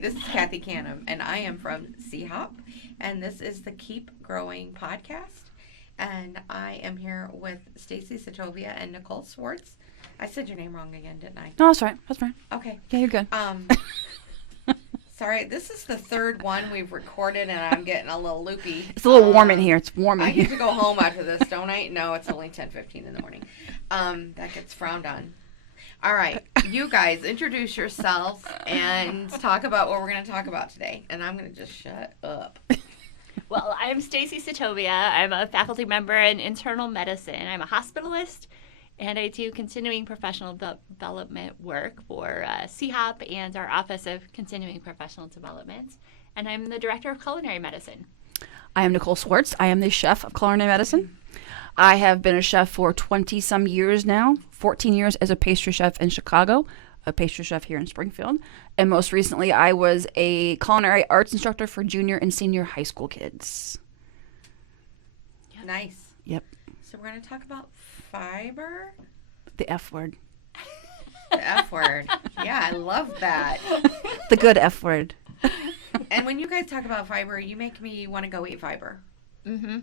This is Kathy Canham, and I am from CHOP, and this is the Keep Growing podcast. And I am here with Stacy, Sattovia, and Nicole Swartz. I said your name wrong again, didn't I? No, that's right. That's right. Okay. Yeah, you're good. Sorry, this is the third one we've recorded, and I'm getting a little loopy. It's a little warm in here. It's warm in I here. get to go home after this, don't I? No, it's only 10:15 in the morning. That gets frowned on. All right, you guys, introduce yourselves and talk about what we're going to talk about today. And I'm going to just shut up. Well, I'm Stacy Sattovia. I'm a faculty member in internal medicine. I'm a hospitalist, and I do continuing professional development work for CHOP and our Office of Continuing Professional Development. And I'm the director of Culinary Medicine. I am Nicole Swartz. I am the chef of Culinary Medicine. I have been a chef for 20-some years now, 14 years as a pastry chef in Chicago, a pastry chef here in Springfield, and most recently I was a culinary arts instructor for junior and senior high school kids. Yep. Nice. Yep. So we're going to talk about fiber. The F word. The F word. Yeah, I love that. The good F word. And when you guys talk about fiber, you make me want to go eat fiber. Mm-hmm.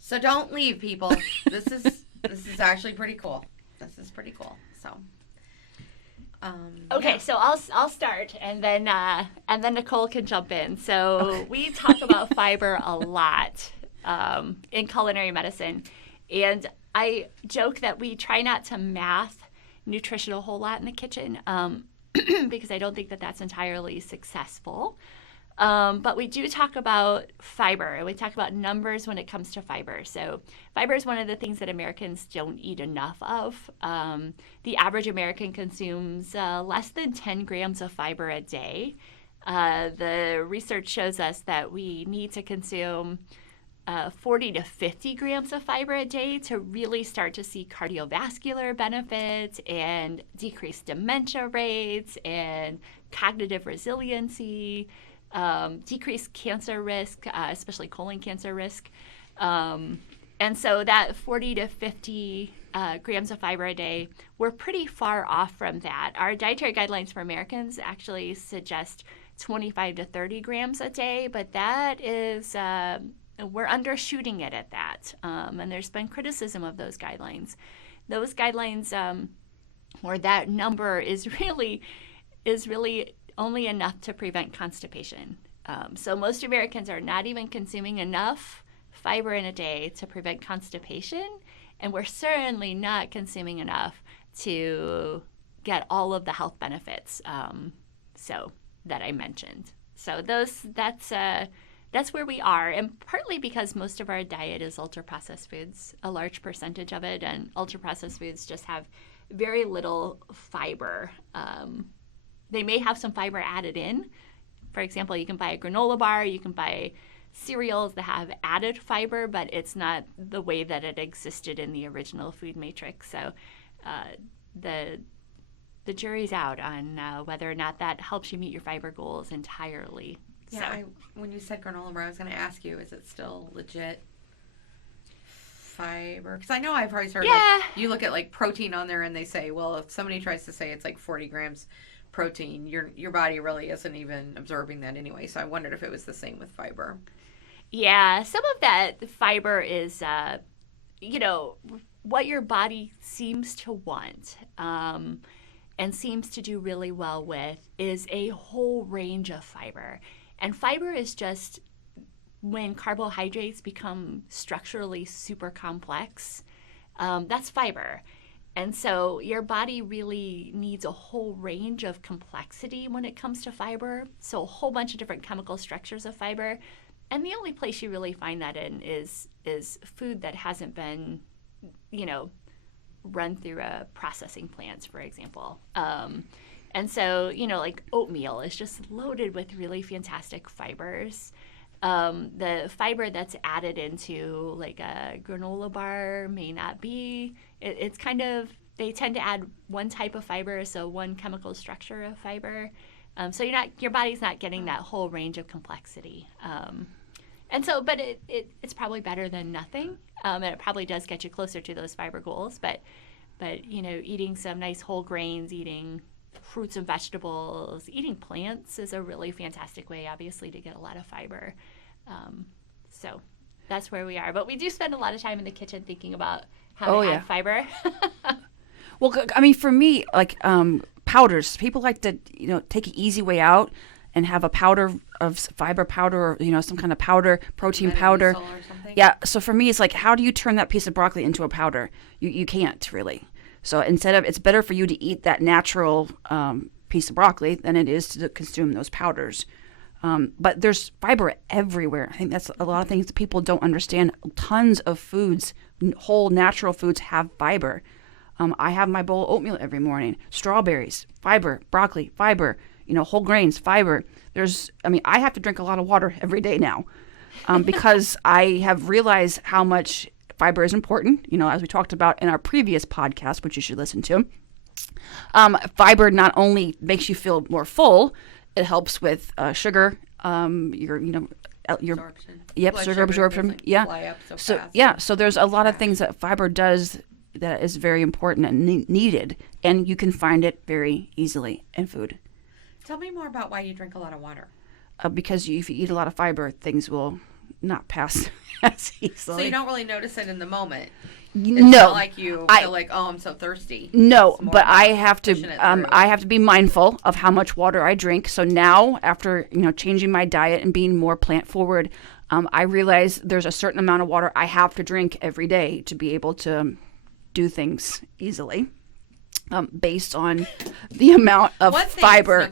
So don't leave, people. This is actually pretty cool. This is pretty cool. So. Okay, yeah. so I'll start, and then Nicole can jump in. So we talk about fiber a lot in culinary medicine, and I joke that we try not to math nutrition a whole lot in the kitchen because I don't think that that's entirely successful. But we do talk about fiber, and we talk about numbers when it comes to fiber. So fiber is one of the things that Americans don't eat enough of. The average American consumes less than 10 grams of fiber a day. The research shows us that we need to consume 40 to 50 grams of fiber a day to really start to see cardiovascular benefits and decreased dementia rates and cognitive resiliency. Decreased cancer risk, especially colon cancer risk. And so that 40 to 50 grams of fiber a day, we're pretty far off from that. Our dietary guidelines for Americans actually suggest 25 to 30 grams a day, but that is, we're undershooting it at that. And there's been criticism of those guidelines. Those guidelines, or that number is really only enough to prevent constipation. So most Americans are not even consuming enough fiber in a day to prevent constipation, and we're certainly not consuming enough to get all of the health benefits so that I mentioned. So that's where we are, and partly because most of our diet is ultra-processed foods, a large percentage of it, and ultra-processed foods just have very little fiber. They may have some fiber added in. For example, you can buy a granola bar, you can buy cereals that have added fiber, but it's not the way that it existed in the original food matrix. So the jury's out on whether or not that helps you meet your fiber goals entirely. Yeah, when you said granola bar, I was going to ask you, is it still legit fiber? Because I know I've always heard you look at like protein on there and they say, well, if somebody tries to say it's like 40 grams protein, your body really isn't even absorbing that anyway. So I wondered if it was the same with fiber. Yeah, some of that fiber is, what your body seems to want and seems to do really well with is a whole range of fiber. And fiber is just when carbohydrates become structurally super complex, that's fiber. And so your body really needs a whole range of complexity when it comes to fiber. So a whole bunch of different chemical structures of fiber. And the only place you really find that in is food that hasn't been, run through a processing plants, for example. And so, like oatmeal is just loaded with really fantastic fibers. The fiber that's added into like a granola bar may not be. It's kind of, they tend to add one type of fiber, so one chemical structure of fiber. So your body's not getting that whole range of complexity. And so, but it's probably better than nothing. And it probably does get you closer to those fiber goals. But eating some nice whole grains, eating fruits and vegetables. Eating plants is a really fantastic way, obviously, to get a lot of fiber. So that's where we are. But we do spend a lot of time in the kitchen thinking about how to add fiber. Well, I mean, for me, like powders, people like to, take an easy way out and have a powder of fiber powder or, some kind of powder, protein powder. Yeah. So for me, it's like, how do you turn that piece of broccoli into a powder? You can't really. So it's better for you to eat that natural piece of broccoli than it is to consume those powders. But there's fiber everywhere. I think that's a lot of things that people don't understand. Tons of foods, whole natural foods have fiber. I have my bowl of oatmeal every morning. Strawberries, fiber. Broccoli, fiber. Whole grains, fiber. I have to drink a lot of water every day now because I have realized how much fiber is important. As we talked about in our previous podcast, which you should listen to. Fiber not only makes you feel more full, it helps with sugar, your absorption. Yep, sugar absorption. Yeah. So there's a lot of things that fiber does that is very important and needed, and you can find it very easily in food. Tell me more about why you drink a lot of water. Because if you eat a lot of fiber, things will not pass as easily. So you don't really notice it in the moment. No, it's not like you feel like, oh, I'm so thirsty. No, but I have to be mindful of how much water I drink. So now, after changing my diet and being more plant forward, I realize there's a certain amount of water I have to drink every day to be able to do things easily, based on the amount of fiber,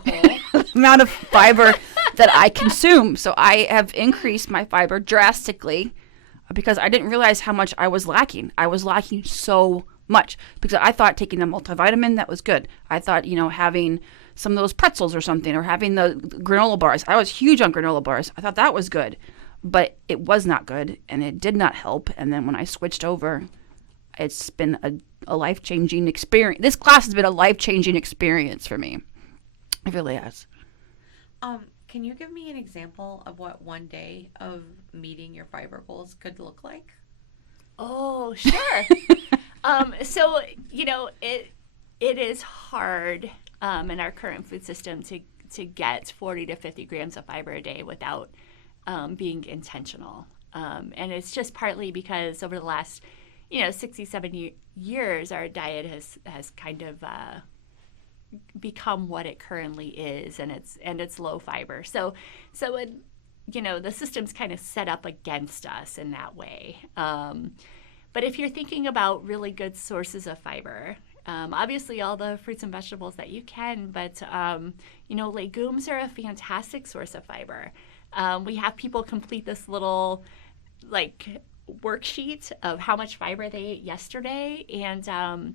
amount of fiber that I consume. So I have increased my fiber drastically because I didn't realize how much I was lacking. I was lacking so much because I thought taking a multivitamin, that was good. I thought, having some of those pretzels or something, or having the granola bars. I was huge on granola bars. I thought that was good, but it was not good and it did not help. And then when I switched over, it's been a life-changing experience. This class has been a life-changing experience for me. It really has. Can you give me an example of what one day of meeting your fiber goals could look like? Oh, sure. So, it is hard in our current food system to get 40 to 50 grams of fiber a day without being intentional. And it's just partly because over the last 67 years, our diet has kind of become what it currently is, and it's low fiber. So it, the system's kind of set up against us in that way. But if you're thinking about really good sources of fiber, obviously all the fruits and vegetables that you can, but legumes are a fantastic source of fiber. We have people complete this little worksheet of how much fiber they ate yesterday, and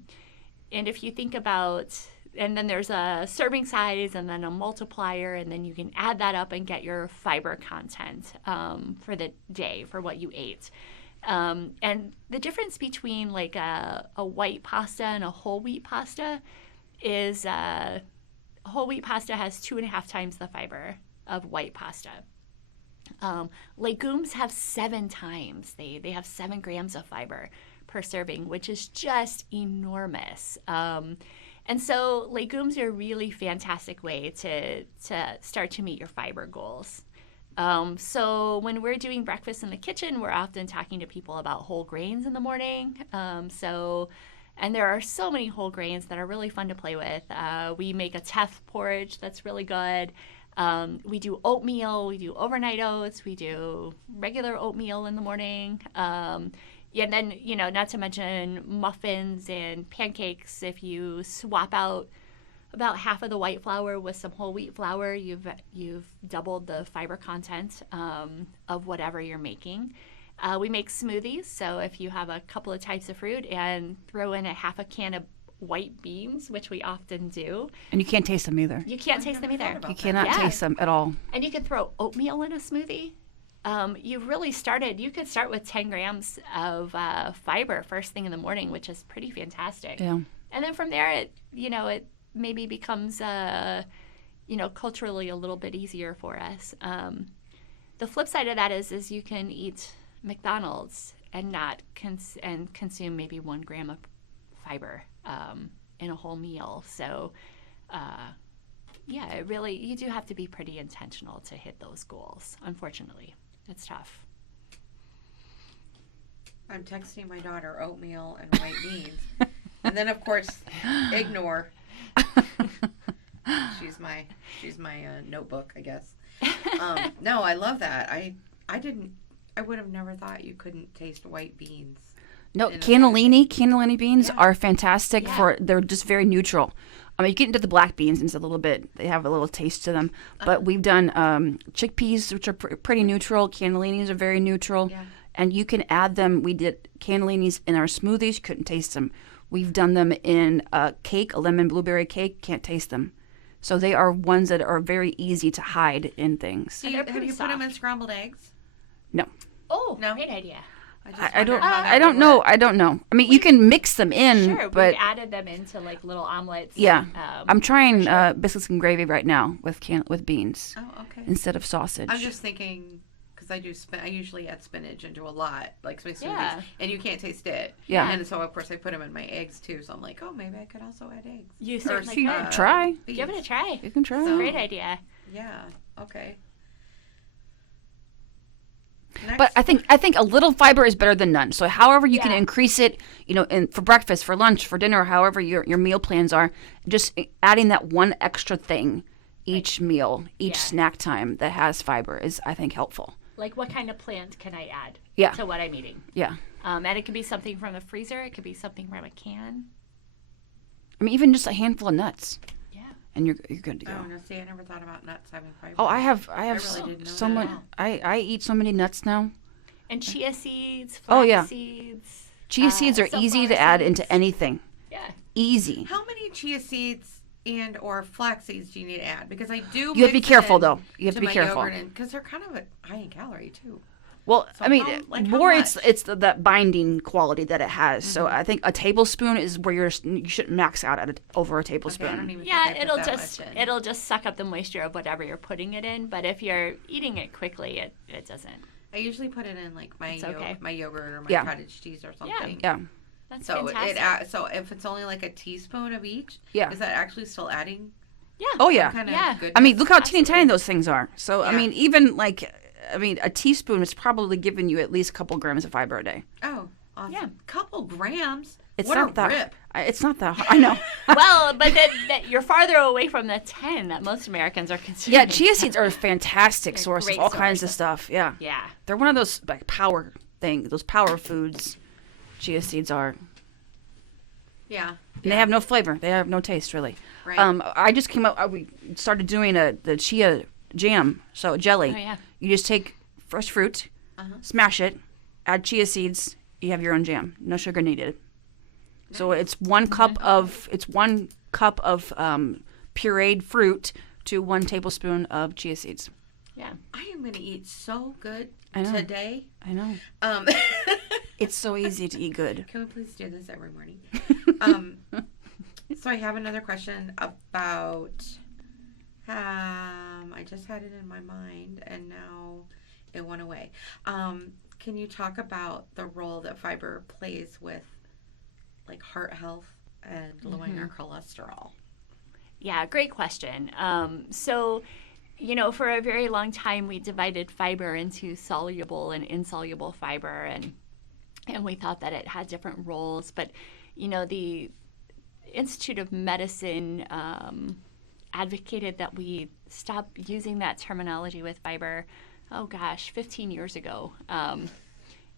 if you think about, and then there's a serving size and then a multiplier, and then you can add that up and get your fiber content for the day for what you ate. And the difference between a white pasta and a whole wheat pasta is whole wheat pasta has 2.5 times the fiber of white pasta. Legumes have 7 times. They have 7 grams of fiber per serving, which is just enormous. And so legumes are a really fantastic way to start to meet your fiber goals. So when we're doing breakfast in the kitchen, we're often talking to people about whole grains in the morning. And there are so many whole grains that are really fun to play with. We make a teff porridge that's really good. We do oatmeal, we do overnight oats, we do regular oatmeal in the morning. And then, not to mention muffins and pancakes. If you swap out about half of the white flour with some whole wheat flour, you've doubled the fiber content of whatever you're making. We make smoothies, so if you have a couple of types of fruit and throw in a half a can of white beans, which we often do. And you can't taste them either. You can't taste them either. You cannot taste them at all. And you can throw oatmeal in a smoothie. You could start with 10 grams of fiber first thing in the morning, which is pretty fantastic. Yeah. And then from there, it maybe becomes, culturally a little bit easier for us. The flip side of that is you can eat McDonald's and not consume maybe 1 gram of fiber in a whole meal. So yeah, it really, you do have to be pretty intentional to hit those goals. Unfortunately, it's tough. I'm texting my daughter oatmeal and white beans. And then, of course, ignore. She's my notebook, I guess. No, I love that. I would have never thought you couldn't taste white beans. No, cannellini beans are fantastic they're just very neutral. I mean, you get into the black beans and it's a little bit, they have a little taste to them. But we've done chickpeas, which are pretty neutral. Cannellinis are very neutral. Yeah. And you can add them. We did cannellinis in our smoothies, couldn't taste them. We've done them in a cake, a lemon blueberry cake, can't taste them. So they are ones that are very easy to hide in things. And they're Have you pretty put them in soft. scrambled eggs? No. Oh, No. great idea. I don't know. I don't know. I mean, you can mix them in, Sure, but we added them into like little omelets. yeah, I'm trying sure. biscuits and gravy right now with beans Oh, okay. instead of sausage. I'm just thinking, because I usually add spinach into a lot, like my smoothies, Yeah. and you can't taste it. Yeah. And so, of course, I put them in my eggs, too. So I'm like, oh, maybe I could also add eggs. You Or certainly you could. try. beans. Give it a try. You can try. So- Great idea. Yeah, okay. But I think a little fiber is better than none. So however you can Yeah. increase it, for breakfast, for lunch, for dinner, however your meal plans are, just adding that one extra thing each meal, each Yeah. snack time that has fiber is, I think, helpful. Like, what kind of plant can I add Yeah. to what I'm eating? Yeah. And it could be something from the freezer. It could be something from a can. I mean, even just a handful of nuts, Yeah. and you're good to go. Oh, no, see, I never thought about nuts having fiber. Oh, I have really so, didn't know so that much. at all. I eat so many nuts now. And chia seeds, flax Oh, yeah. seeds. Chia seeds are easy to sunflower add seeds. into anything. Yeah. Easy. How many chia seeds and or flax seeds do you need to add? Because I do. You have to be mix it careful, in though. You have to be my careful. Because they're kind of high in calorie too. Well, So I mean, how more much? it's that binding quality that it has. So I think a tablespoon is where you shouldn't max out at over a Okay, tablespoon. I don't even Yeah, think I put it'll that just much in. it'll just suck up the moisture of whatever you're putting it in. But if you're eating it quickly, it doesn't. I usually put it in like my It's okay. my yogurt or my Yeah. cottage cheese or something. Yeah. That's So fantastic. so if it's only like a teaspoon of each, Yeah. is that actually still adding? Yeah. Oh yeah. Kind of Yeah. good. I mean, look how teeny Absolutely. tiny those things are. So I Yeah. mean, even a teaspoon is probably giving you at least a couple grams of fiber a day. Oh, awesome. Yeah. Couple grams. It's what not a that. rip. It's not that. I know. Well, but that you're farther away from the 10 that most Americans are consuming. Yeah, chia seeds are a fantastic They're source of great all kinds source. of stuff. Yeah, Yeah. they're one of those like power those power foods. Chia seeds are. Yeah. And they have no flavor. They have no taste, really. Right. I just came up. We started doing the chia jam, so jelly. Oh, yeah. You just take fresh fruit, smash it, add chia seeds. You have your own jam. No sugar needed. So it's 1 cup of pureed fruit to 1 tablespoon of chia seeds. Yeah. I am going to eat so good I know. today. I know. Um, It's so easy to eat good. Can we please do this every morning? So I have another question about. I just had it in my mind and now it went away. Can you talk about the role that fiber plays with, like, heart health and lowering our cholesterol? Yeah, great question. So, for a very long time, we divided fiber into soluble and insoluble fiber, and we thought that it had different roles. But, the Institute of Medicine advocated that we stop using that terminology with fiber, 15 years ago.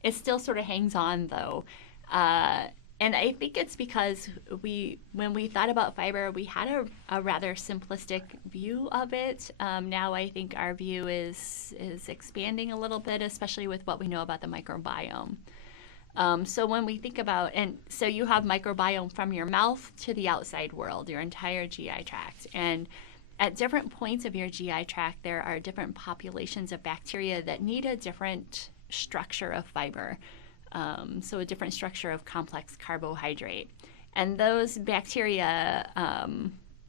It still sort of hangs on, though. And I think it's because when we thought about fiber, we had a rather simplistic view of it. Now I think our view is expanding a little bit, especially with what we know about the microbiome. So when we think about, and so you have microbiome from your mouth to the outside world, your entire GI tract. And at different points of your GI tract, there are different populations of bacteria that need a different structure of fiber. So a different structure of complex carbohydrate. And those bacteria,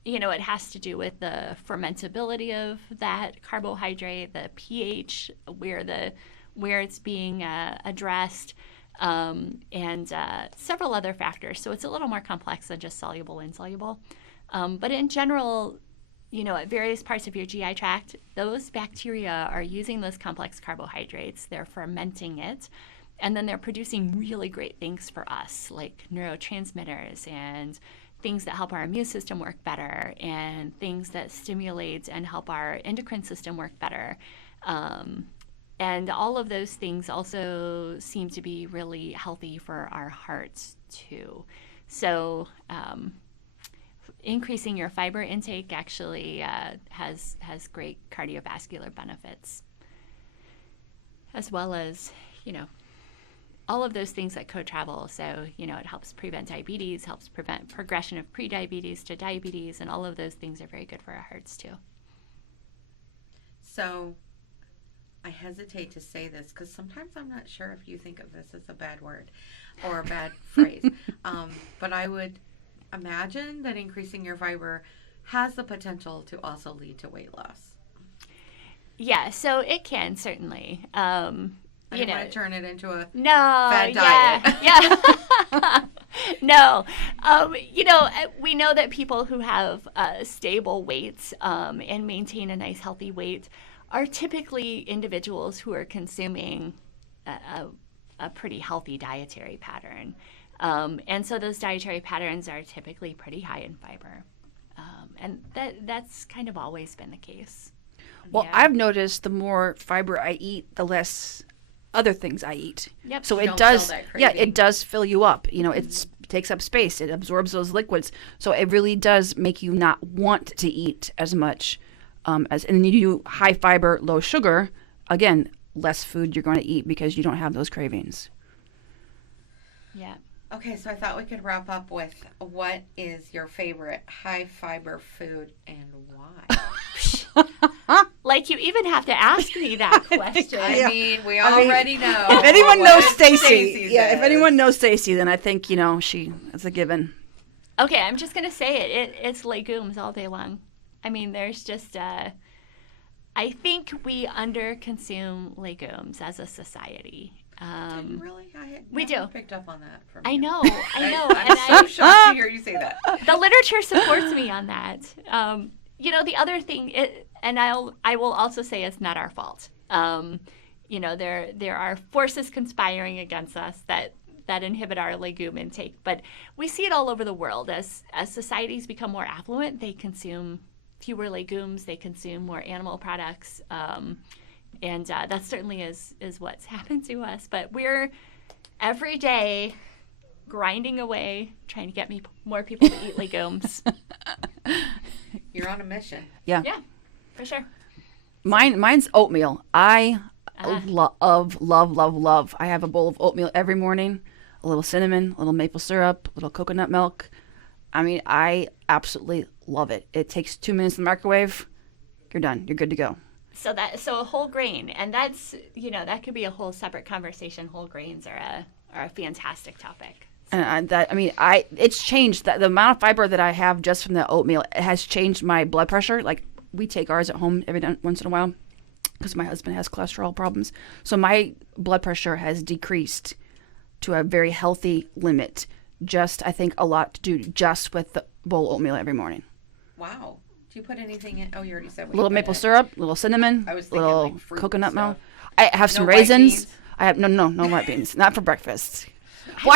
it has to do with the fermentability of that carbohydrate, the pH, where it's being addressed, and several other factors. So it's a little more complex than just soluble, insoluble. But in general, at various parts of your GI tract, those bacteria are using those complex carbohydrates. They're fermenting it, and then they're producing really great things for us, like neurotransmitters and things that help our immune system work better, and things that stimulate and help our endocrine system work better. And all of those things also seem to be really healthy for our hearts too. So increasing your fiber intake actually has great cardiovascular benefits, as well as, all of those things that co-travel. So, it helps prevent diabetes, helps prevent progression of prediabetes to diabetes, and all of those things are very good for our hearts too. So I hesitate to say this because sometimes I'm not sure if you think of this as a bad word or a bad phrase. But I would imagine that increasing your fiber has the potential to also lead to weight loss. Yeah, so it can certainly. I don't want to turn it into a no, fad diet. Yeah. No. We know that people who have stable weights and maintain a nice healthy weight are typically individuals who are consuming a pretty healthy dietary pattern. And so those dietary patterns are typically pretty high in fiber. And that's kind of always been the case. Well, Yeah. I've noticed the more fiber I eat, the less other things I eat. Yep. So You it don't does, feel that yeah, craving. it does fill you up. It takes up space. It absorbs those liquids. So it really does make you not want to eat as much. And then you do high fiber, low sugar. Again, less food you're going to eat because you don't have those cravings. Yeah. Okay, so I thought we could wrap up with what is your favorite high fiber food and why? Like, you even have to ask me that question. I mean, we already know. If anyone what knows Stacy, Stacy's if is. anyone knows Stacy, then I think she is a given. Okay, I'm just going to say it. It's legumes all day long. I mean, there's just, I think we underconsume legumes as a society. Did you really? I had We never do. picked up on that from I you. know. I'm so shocked to hear you say that. The literature supports me on that. The other thing, I will also say it's not our fault. There are forces conspiring against us that inhibit our legume intake, but we see it all over the world. As societies become more affluent, they consume fewer legumes, they consume more animal products, and that certainly is what's happened to us. But we're every day grinding away, trying to get more people to eat legumes. You're on a mission. Yeah. Yeah, for sure. Mine's oatmeal. I love. I have a bowl of oatmeal every morning. A little cinnamon, a little maple syrup, a little coconut milk. I mean, I absolutely love it. It takes 2 minutes in the microwave. You're done. You're good to go. So a whole grain, and that's that could be a whole separate conversation. Whole grains are a fantastic topic. And it's changed the amount of fiber that I have just from the oatmeal. It has changed my blood pressure. Like, we take ours at home once in a while because my husband has cholesterol problems. So my blood pressure has decreased to a very healthy limit. I think a lot to do just with the bowl of oatmeal every morning. Wow. Do you put anything in? Oh, you already said. A little maple syrup, a little cinnamon, I was thinking little like fruit coconut and milk. stuff. I have some No white raisins. beans? I have no white beans. Not for breakfast. Well,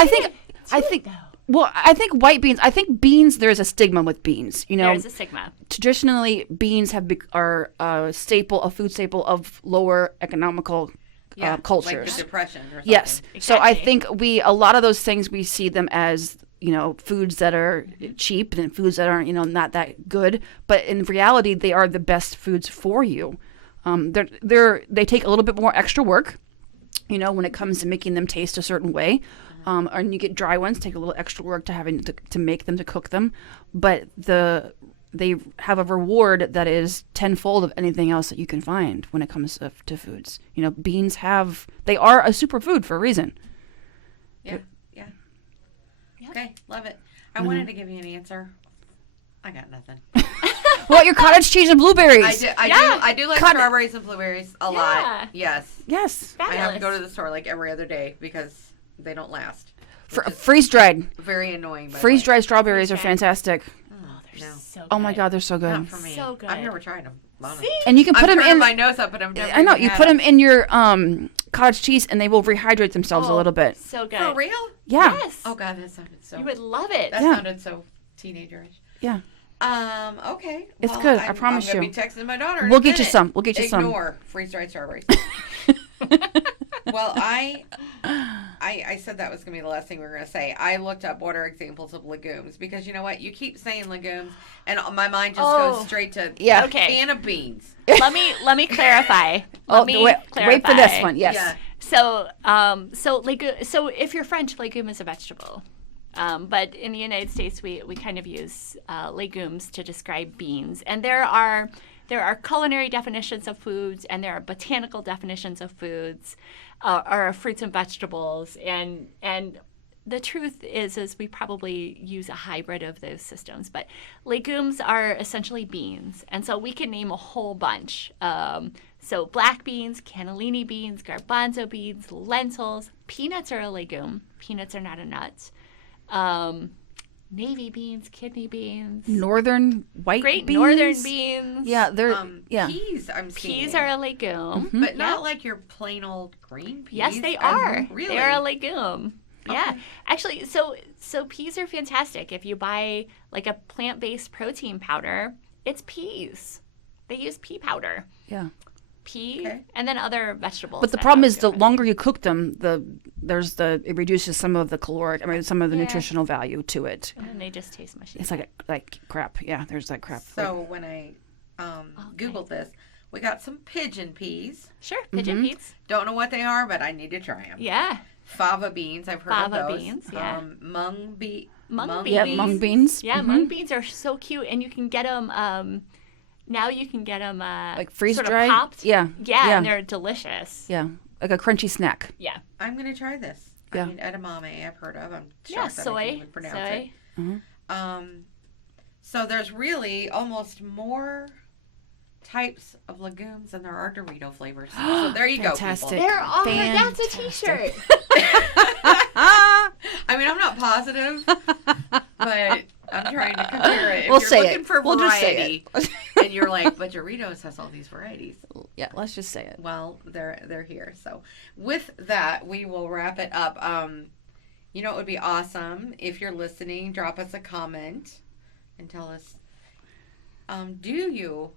I think white beans. I think beans. There's a stigma with beans. There's a stigma. Traditionally, beans are a food staple of lower economical cultures. Like the Depression or something. Yes. So I Exactly. think a lot of those things, we see them as, foods that are cheap and foods that aren't, not that good. But in reality, they are the best foods for you. They take a little bit more extra work, when it comes to making them taste a certain way. And you get dry ones, take a little extra work to having to make them, to cook them. But they have a reward that is tenfold of anything else that you can find when it comes to foods. Beans they are a superfood for a reason. Yeah. Okay, love it. I wanted to give you an answer. I got nothing. Well, your cottage cheese and blueberries. I do like strawberries and blueberries a lot. Yes. Yes. I have to Fabulous. go to the store like every other day because they don't last. Freeze dried. Very annoying. Freeze dried strawberries are fantastic. No. so good. Oh my God, they're so good. Not for me. So good. I've never tried them. See? And you can put I'm them turning in. my nose up, but I've never. I know even you had put them in your cottage cheese, and they will rehydrate themselves a Oh, little bit. So good. For real? Yeah. Yes. Oh God, that sounded so. You would love it. That Yeah. sounded so teenagerish. Yeah. Okay. It's Well, good, I promise I'm gonna you. be texting my daughter. in We'll a get you minute. some. We'll get you some. Ignore freeze-dried strawberries. Well, I said that was gonna be the last thing we were gonna say. I looked up what are examples of legumes because you know what? You keep saying legumes, and my mind just goes straight to Yeah. Okay. can of beans. Let me clarify. Oh, Let me wait clarify. for this one. Yes. Yeah. So if you're French, legume is a vegetable. But in the United States, we kind of use legumes to describe beans, and there are culinary definitions of foods, and there are botanical definitions of foods, or fruits and vegetables, and the truth is we probably use a hybrid of those systems. But legumes are essentially beans, and so we can name a whole bunch. So black beans, cannellini beans, garbanzo beans, lentils, peanuts are a legume. Peanuts are not a nut. Navy beans, kidney beans, Northern white great beans. northern beans. Yeah, they're Peas. I'm seeing. Peas are a legume. but not like your plain old green peas. Yes, they are. Really? They're a legume. Yeah. Okay. Actually, so peas are fantastic. If you buy like a plant-based protein powder, it's peas. They use pea powder. Yeah. Pea Okay. and then other vegetables. But the that problem have is the good- longer you cook them, it reduces some of the some of the Yeah. nutritional value to it. And then they just taste mushy. It's like crap. Yeah, there's that crap. So when I Googled this, we got some pigeon peas. Sure, pigeon peas. Don't know what they are, but I need to try them. Yeah. Fava beans, I've heard Fava of those. beans, yeah. Mung beans. Yeah, mung beans. Yeah, mung beans are so cute, and you can get them. Now you can get them Like freeze sort of dried. popped. Yeah. Yeah, Yeah. and they're delicious. Yeah. Like a crunchy snack. Yeah. I'm going to try this. Yeah. I mean, edamame I've heard of. I'm Yeah, shocked that I soy. can even pronounce Soy. it. So there's really almost more types of legumes than there are Dorito flavors. So there you Fantastic. go, They're all Fantastic. that's a T-shirt. people. I mean, I'm not positive, but I'm trying to compare it. If We'll you're say looking it. for We'll just say variety, and you're like, but Doritos has all these varieties. Yeah, let's just say it. Well, they're here. So with that, we will wrap it up. You know, it would be awesome if you're listening. Drop us a comment and tell us, do you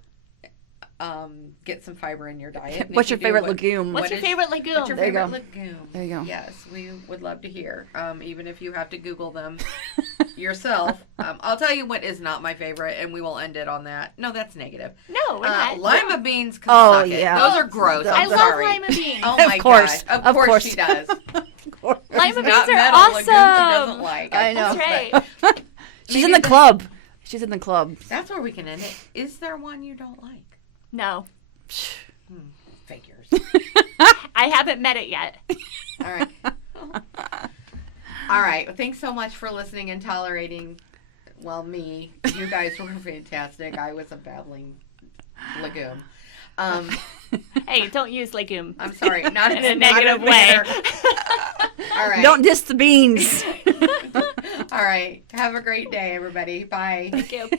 get some fiber in your diet? And What's if your you do, favorite what- legume? What's your is- favorite legume? What's your There you favorite go. legume? There you go. Yes, we would love to hear. Even if you have to Google them yourself. I'll tell you what is not my favorite, and we will end it on that. No, that's negative. No, we're not. Lima beans can Oh, suck it. yeah. Those are gross. I I'm love sorry. lima beans. Oh Of my course. gosh. Of Of course course. she does. Lima beans Not are metal legumes she doesn't awesome. like. I know. That's right. She's in the club. She's in the club. That's where we can end it. Is there one you don't like? No, Figures. I haven't met it yet. All right. All right. Well, thanks so much for listening and tolerating. Well, me. You guys were fantastic. I was a babbling legume. Hey, don't use legume. I'm sorry. Not In a not negative way. manner. All right. Don't diss the beans. All right. Have a great day, everybody. Bye. Thank you.